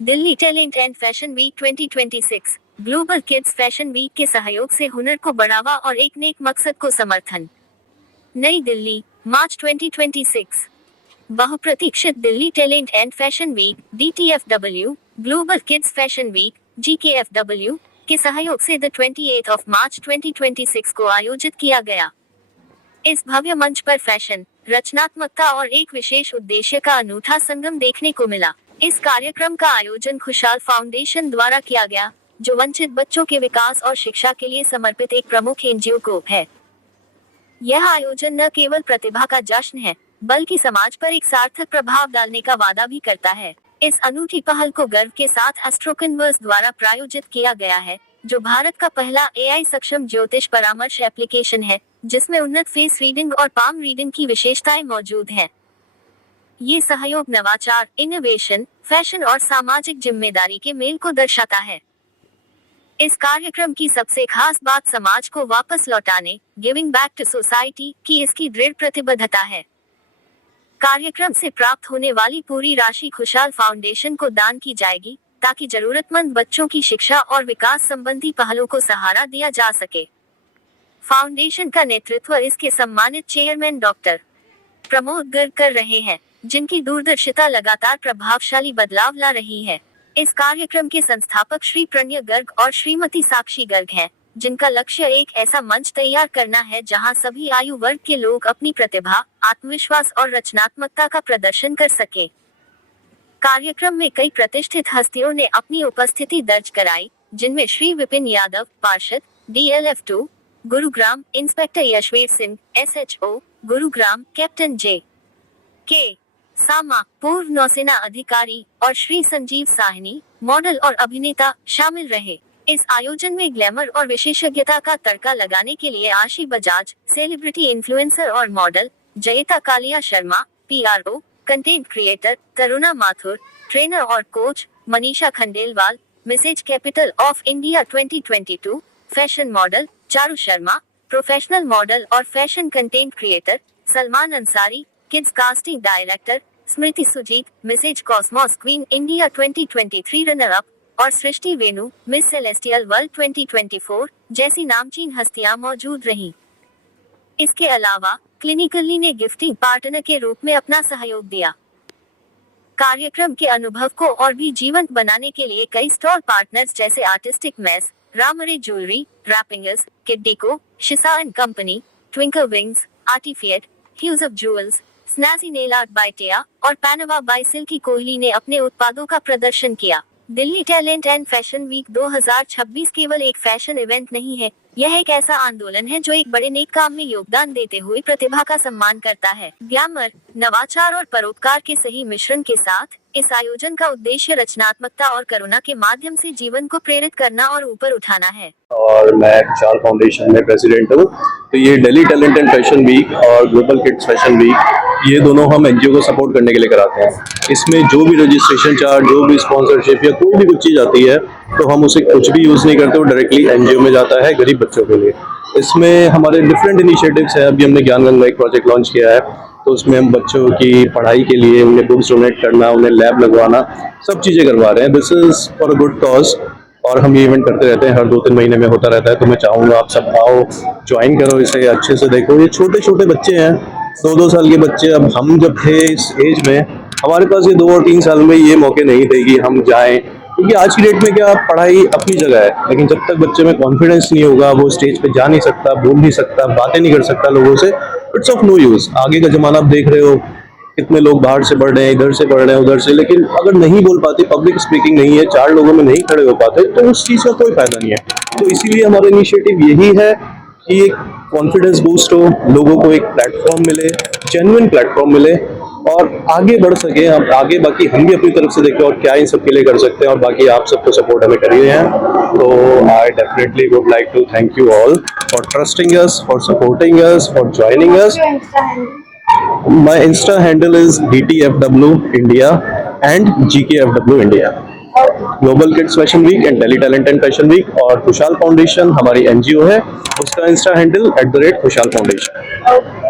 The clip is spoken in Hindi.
Delhi talent and fashion week 2026 global kids fashion week के सहयोग से हुनर को बढ़ावा और एक नेक मकसद को समर्थन। नई दिल्ली, मार्च 2026। बहुप्रतीक्षित Delhi talent and fashion week DTFW, global kids fashion week GKFW के सहयोग से 28 मार्च 2026 को आयोजित किया गया। इस भव्य मंच पर फैशन, रचनात्मकता और एक विशेष उद्देश्य का अनूठा संगम देखने को मिला। इस कार्यक्रम का आयोजन खुशहाल फाउंडेशन द्वारा किया गया, जो वंचित बच्चों के विकास और शिक्षा के लिए समर्पित एक प्रमुख NGO ग्रुप है। यह आयोजन न केवल प्रतिभा का जश्न है, बल्कि समाज पर एक सार्थक प्रभाव डालने का वादा भी करता है। इस अनूठी पहल को गर्व के साथ एस्ट्रोकन्वर्स द्वारा प्रायोजित किया गया है, जो भारत का पहला AI सक्षम ज्योतिष परामर्श एप्लीकेशन है, जिसमें उन्नत फेस रीडिंग और पाम रीडिंग की विशेषताएं मौजूद हैं। ये सहयोग नवाचार, इनोवेशन, फैशन और सामाजिक जिम्मेदारी के मेल को दर्शाता है। इस कार्यक्रम की सबसे खास बात समाज को वापस लौटाने, गिविंग बैक टू सोसाइटी की इसकी दृढ़ प्रतिबद्धता है। कार्यक्रम से प्राप्त होने वाली पूरी राशि खुशहाल फाउंडेशन को दान की जाएगी, ताकि जरूरतमंद बच्चों की शिक्षा और विकास संबंधी पहलों को सहारा दिया जा सके। फाउंडेशन का नेतृत्व इसके सम्मानित चेयरमैन डॉक्टर प्रमोद गर्ग कर रहे हैं, जिनकी दूरदर्शिता लगातार प्रभावशाली बदलाव ला रही है। इस कार्यक्रम के संस्थापक श्री प्रणय गर्ग और श्रीमती साक्षी गर्ग हैं, जिनका लक्ष्य एक ऐसा मंच तैयार करना है जहां सभी आयु वर्ग के लोग अपनी प्रतिभा, आत्मविश्वास और रचनात्मकता का प्रदर्शन कर सके। कार्यक्रम में कई प्रतिष्ठित हस्तियों ने अपनी उपस्थिति दर्ज कराई, जिनमें श्री विपिन यादव, पार्षद, DLF2, Gurugram, inspector Yashveer Singh, SHO, Gurugram, captain J.K. सामा, पूर्व नौसेना अधिकारी, और श्री संजीव साहनी, मॉडल और अभिनेता शामिल रहे। इस आयोजन में ग्लैमर और विशेषज्ञता का तड़का लगाने के लिए आशी बजाज, सेलिब्रिटी इन्फ्लुएंसर और model, Jayita Kalia Sharma, PRO, content creator, Taruna Mathur, trainer और coach, Manisha Khandelwal, Mrs capital of India 2022, fashion model, Charu Sharma, professional model और fashion content creator, Salman Ansari, kids casting director, Smriti Sujit, Mrs cosmos queen India 2023 runner up, और Srishti Venu, miss celestial world 2024 जैसी नामचीन हस्तियां मौजूद रहीं। इसके अलावा क्लिनिकली ने गिफ्टिंग पार्टनर के रूप में अपना सहयोग दिया। कार्यक्रम के अनुभव को और भी जीवंत बनाने के लिए कई स्टॉल पार्टनर्स जैसे आर्टिस्टिक मेस, रामरे ज्वेलरी, रैपिंगर्स, किड्डिको, शिसा एंड कंपनी, ट्विंकल विंग्स, आर्टिफिएट, hues of jewels, snazzy nail art by टेया और पैनवा बाय सिल्की कोहली ने अपने उत्पादों का प्रदर्शन किया। Delhi talent and fashion week 2026 केवल एक फैशन इवेंट नहीं है, यह एक ऐसा आंदोलन है जो एक बड़े नेक काम में योगदान देते हुए प्रतिभा का सम्मान करता है। ग्लैमर, नवाचार और परोपकार के सही मिश्रण के साथ इस आयोजन का उद्देश्य रचनात्मकता और करुणा के माध्यम से जीवन को प्रेरित करना और ऊपर उठाना है। और मैं खुशहाल फाउंडेशन में प्रेसिडेंट हूँ। तो ये Delhi talent and fashion week और ग्लोबल किड्स फैशन वीक, ये दोनों हम NGO को सपोर्ट करने के लिए कराते हैं। इसमें जो भी रजिस्ट्रेशन चार्ज, जो भी स्पॉन्सरशिप या कोई भी कुछ चीज़ आती है, तो हम उसे कुछ भी यूज़ नहीं करते, वो डायरेक्टली NGO में जाता है गरीब बच्चों के लिए। इसमें हमारे डिफरेंट इनिशिएटिव्स हैं। अभी हमने ज्ञान गंगा एक प्रोजेक्ट लॉन्च किया है, तो उसमें हम बच्चों की पढ़ाई के लिए उन्हें बुक्स डोनेट करना, उन्हें लैब लगवाना, सब चीज़ें करवा रहे हैं। This is for a good cause. और हम ये इवेंट करते रहते हैं, हर 2-3 महीने में होता रहता है। तो मैं चाहूँगा आप सब आओ, ज्वाइन करो, इसे अच्छे से देखो। ये छोटे छोटे बच्चे हैं, 2-2 साल के बच्चे। अब हम जब थे इस एज में, हमारे पास ये 2 और 3 साल में ये मौके नहीं थे कि हम जाएं, क्योंकि आज की डेट में क्या, पढ़ाई अपनी जगह है, लेकिन जब तक बच्चे में कॉन्फिडेंस नहीं होगा, वो स्टेज पे जा नहीं सकता, बोल नहीं सकता, बातें नहीं कर सकता लोगों से, इट्स ऑफ नो यूज। आगे का जमाना आप देख रहे हो, कितने लोग बाहर से पढ़ रहे हैं, इधर से पढ़ रहे हैं, उधर से, लेकिन अगर नहीं बोल पाते, पब्लिक स्पीकिंग नहीं है, 4 लोगों में नहीं खड़े हो पाते, तो उस चीज़ का कोई फायदा नहीं है। तो इसीलिए हमारा इनिशिएटिव यही है कि एक कॉन्फिडेंस बूस्ट हो, लोगों को एक प्लेटफॉर्म मिले, जेन्युइन प्लेटफॉर्म मिले, और आगे बढ़ सके हम आगे। बाकी हम भी अपनी तरफ से देखें और क्या इन सब के लिए कर सकते हैं, और बाकी आप सबको सपोर्ट हमें कर रहे हैं। तो I definitely would like to thank you all for trusting us, for supporting us, for joining us. My Insta handle is DTFW India and GKFW India. Global kids fashion week and Delhi talent and fashion week, और खुशहाल फाउंडेशन हमारी NGO है, उसका इंस्टा हैंडल @खुशहाल फाउंडेशन।